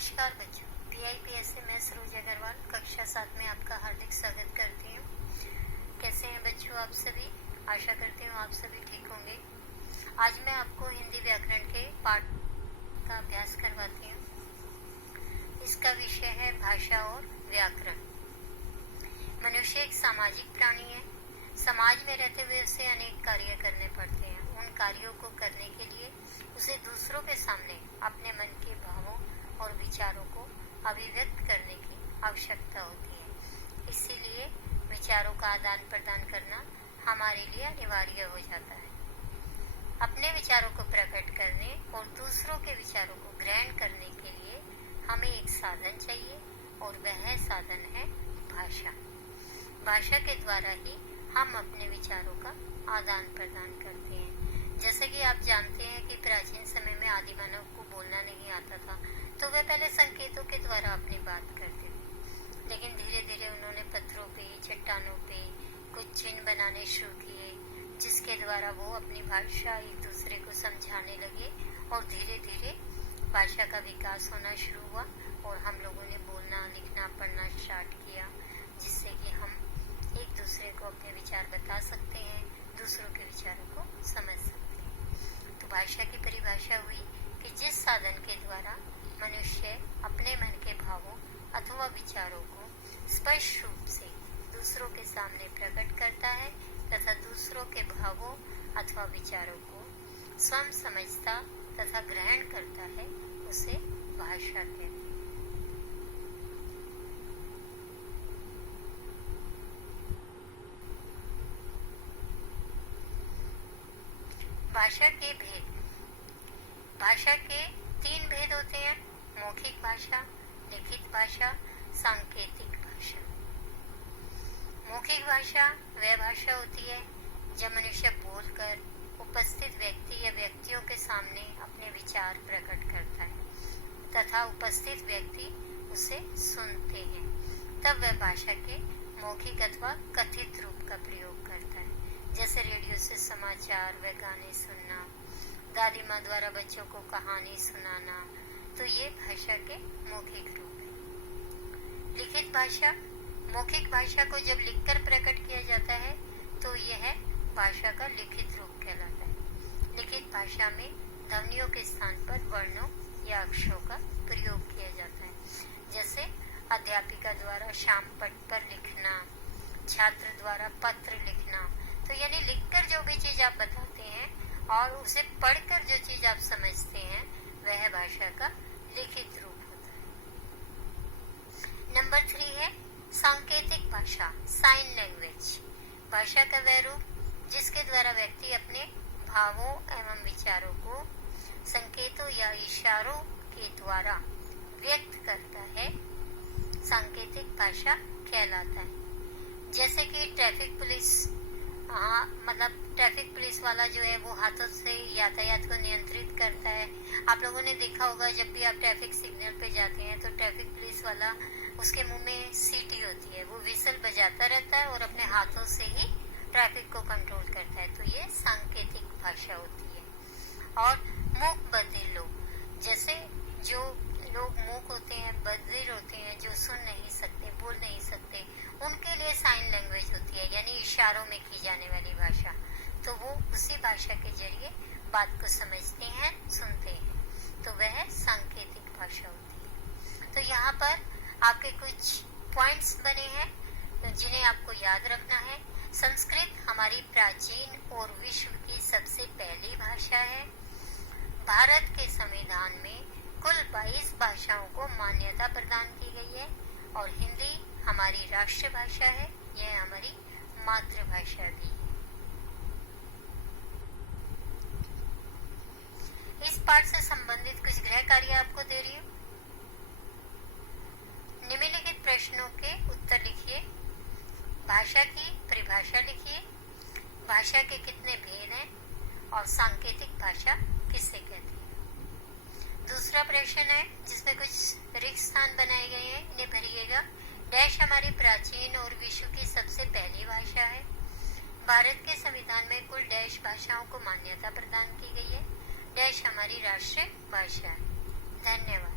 नमस्कार बच्चों, PIPS से मैं सरोज अग्रवाल कक्षा 7 में आपका हार्दिक स्वागत करती हूँ। कैसे हैं बच्चों आप सभी? आशा करती हूँ आप सभी ठीक होंगे। आज मैं आपको हिंदी व्याकरण के पाठ का अभ्यास करवाती हूँ। इसका विषय है भाषा और व्याकरण। मनुष्य एक सामाजिक प्राणी है। समाज में रहते हुए उसे अनेक कार्य करने पड़ते हैं। उन कार्यों को करने के लिए उसे दूसरों के सामने अपने मन के भावों और विचारों को अभिव्यक्त करने की आवश्यकता होती है। इसीलिए विचारों का आदान प्रदान करना हमारे लिए अनिवार्य हो जाता है। अपने विचारों को प्रकट करने और दूसरों के विचारों को ग्रहण करने के लिए हमें एक साधन चाहिए और वह साधन है भाषा। भाषा के द्वारा ही हम अपने विचारों का आदान प्रदान करते हैं। जैसे कि आप जानते हैं कि प्राचीन समय में आदि मानव को बोलना नहीं आता था, तो वे पहले संकेतों के द्वारा अपनी बात करते थे। लेकिन धीरे धीरे उन्होंने पत्थरों पे, चट्टानों पे कुछ चिन्ह बनाने शुरू किए, जिसके द्वारा वो अपनी भाषा एक दूसरे को समझाने लगे और धीरे धीरे भाषा का विकास होना शुरू हुआ और हम लोगों ने बोलना, लिखना, पढ़ना स्टार्ट किया, जिससे कि हम एक दूसरे को अपने विचार बता सकते हैं, दूसरों के विचारों को समझ सकते हैं। तो भाषा की परिभाषा हुई कि जिस साधन के द्वारा मनुष्य अपने मन के भावों अथवा विचारों को स्पष्ट रूप से दूसरों के सामने प्रकट करता है तथा दूसरों के भावों अथवा विचारों को स्वयं समझता तथा ग्रहण करता है, उसे भाषा कहते हैं। भाषा के भेद। भाषा के 3 भेद होते हैं: मौखिक भाषा, लिखित भाषा, सांकेतिक भाषा। मौखिक भाषा वह भाषा होती है जब मनुष्य बोलकर उपस्थित व्यक्ति या व्यक्तियों के सामने अपने विचार प्रकट करता है तथा उपस्थित व्यक्ति उसे सुनते हैं, तब वह भाषा के मौखिक अथवा कथित रूप का प्रयोग करता है। जैसे रेडियो से समाचार व गाने सुनना, दादी माँ द्वारा बच्चों को कहानी सुनाना, तो ये भाषा के मौखिक रूप है। लिखित भाषा। मौखिक भाषा को जब लिखकर प्रकट किया जाता है तो यह भाषा का लिखित रूप कहलाता है। लिखित भाषा में ध्वनियों के स्थान पर वर्णों या अक्षरों का प्रयोग किया जाता है। जैसे अध्यापिका द्वारा शाम पट पर लिखना, छात्र द्वारा पत्र लिखना। तो यानी लिखकर जो भी चीज आप बताते हैं और उसे पढ़कर जो चीज आप समझते हैं, वह भाषा का लिखित रूप होता है। नंबर 3 है सांकेतिक भाषा, साइन लैंग्वेज। भाषा का वह रूप जिसके द्वारा व्यक्ति अपने भावों एवं विचारों को संकेतों या इशारों के द्वारा व्यक्त करता है, सांकेतिक भाषा कहलाता है। जैसे कि ट्रैफिक पुलिस, ट्रैफिक पुलिस वाला जो है वो हाथों से यातायात को नियंत्रित करता है। आप लोगों ने देखा होगा, जब भी आप ट्रैफिक सिग्नल पे जाते हैं तो ट्रैफिक पुलिस वाला, उसके मुंह में सीटी होती है, वो विसल बजाता रहता है और अपने हाथों से ही ट्रैफिक को कंट्रोल करता है। तो ये सांकेतिक भाषा होती है। और मूक बधिर लोग, जैसे जो लोग मूक होते हैं, बधिर होते हैं, जो सुन नहीं सकते, बोल नहीं सकते, उनके लिए साइन लैंग्वेज होती है, यानी इशारों में की जाने वाली भाषा। तो वो उसी भाषा के जरिए बात को समझते हैं, सुनते हैं, तो वह सांकेतिक भाषा होती है। तो यहाँ पर आपके कुछ पॉइंट्स बने हैं जिन्हें आपको याद रखना है। संस्कृत हमारी प्राचीन और विश्व की सबसे पहली भाषा है। भारत के संविधान में कुल 22 भाषाओं को मान्यता प्रदान की गई है और हिंदी हमारी राष्ट्रभाषा है, यह हमारी मातृभाषा भी है। इस पाठ से संबंधित कुछ गृह कार्य आपको दे रही हूँ। निम्नलिखित प्रश्नों के उत्तर लिखिए। भाषा की परिभाषा लिखिए। भाषा के कितने भेद हैं और सांकेतिक भाषा किसे कहते हैं। दूसरा प्रश्न है जिसमें कुछ रिक्त स्थान बनाए गए हैं, इन्हें भरिएगा। डैश हमारी प्राचीन और विश्व की सबसे पहली भाषा है। भारत के संविधान में कुल डैश भाषाओं को मान्यता प्रदान की गई है। डैश हमारी राष्ट्रीय भाषा है। धन्यवाद।